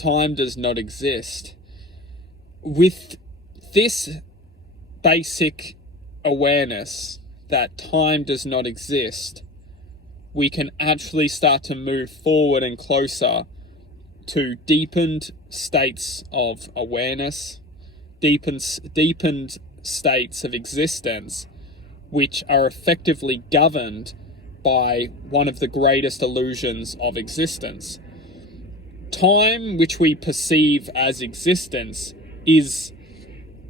time does not exist. With this basic awareness that time does not exist, we can actually start to move forward and closer to deepened states of awareness, deepened states of existence, which are effectively governed by one of the greatest illusions of existence. Time, which we perceive as existence, is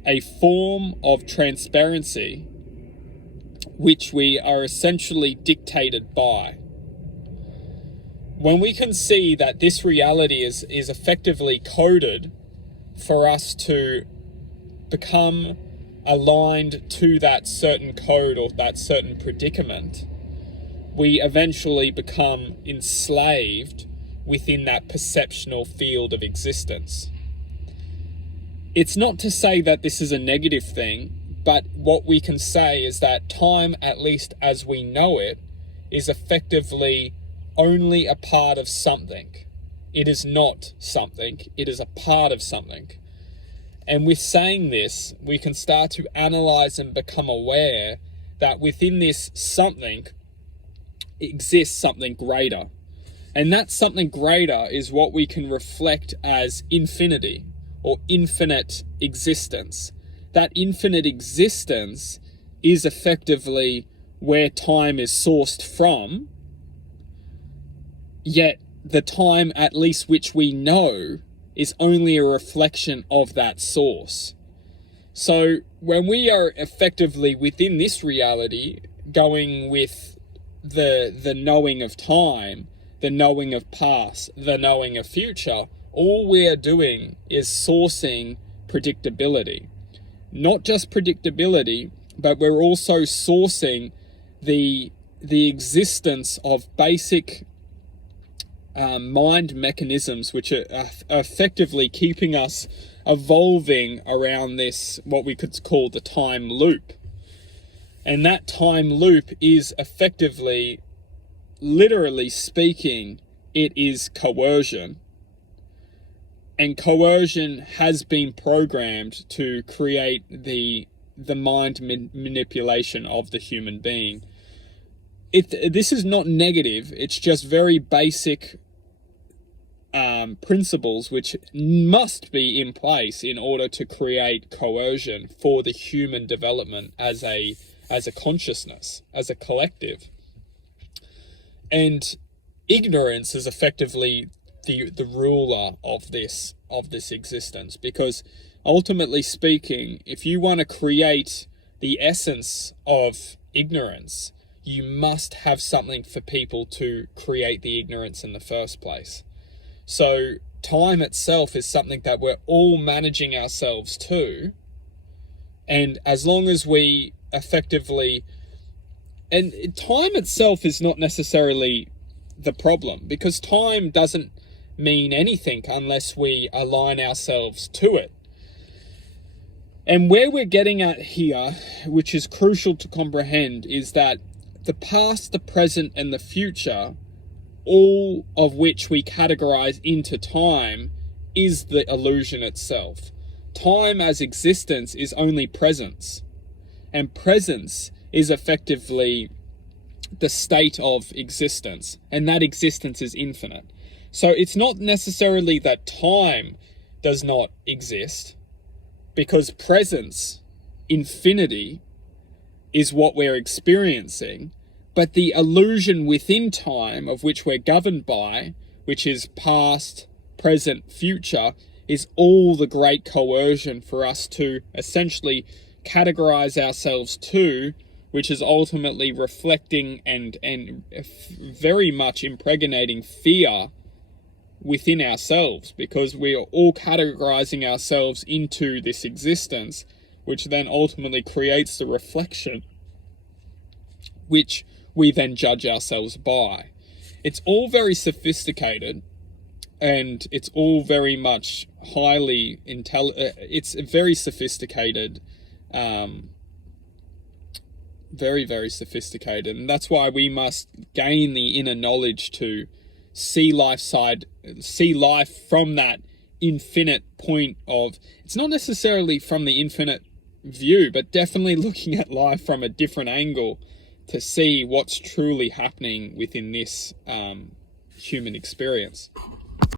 a form of transparency which we are essentially dictated by. When we can see that this reality is effectively coded for us to become aligned to that certain code or that certain predicament, we eventually become enslaved within that perceptual field of existence. It's not to say that this is a negative thing, but what we can say is that time, at least as we know it, is effectively only a part of something. It is not something, it is a part of something. And with saying this, we can start to analyze and become aware that within this something exists something greater. And that something greater is what we can reflect as infinity or infinite existence. That infinite existence is effectively where time is sourced from, yet the time, at least which we know, is only a reflection of that source. So when we are effectively within this reality, going with the knowing of time, the knowing of past, the knowing of future, all we are doing is sourcing predictability. Not just predictability, but we're also sourcing the existence of basic mind mechanisms which are effectively keeping us evolving around this, what we could call the time loop. And that time loop is effectively, literally speaking, it is coercion. And coercion has been programmed to create the mind manipulation of the human being. This is not negative, it's just very basic principles which must be in place in order to create coercion for the human development as a consciousness, as a collective. And ignorance is effectively the ruler of this existence, because ultimately speaking, if you want to create the essence of ignorance, you must have something for people to create the ignorance in the first place. So time itself is something that we're all managing ourselves to, and as long as we effectively, and time itself is not necessarily the problem, because time doesn't mean anything unless we align ourselves to it. And where we're getting at here, which is crucial to comprehend, is that the past, the present, and the future, all of which we categorize into time, is the illusion itself. Time as existence is only presence, and presence is effectively the state of existence, and that existence is infinite. So it's not necessarily that time does not exist, because presence, infinity, is what we're experiencing, but the illusion within time of which we're governed by, which is past, present, future, is all the great coercion for us to essentially categorize ourselves to, which is ultimately reflecting and very much impregnating fear within ourselves, because we are all categorizing ourselves into this existence, which then ultimately creates the reflection which we then judge ourselves by. It's all very sophisticated, and it's all very much highly it's very sophisticated, very, very sophisticated, and that's why we must gain the inner knowledge to see life from that infinite point of, it's not necessarily from the infinite view, but definitely looking at life from a different angle to see what's truly happening within this human experience.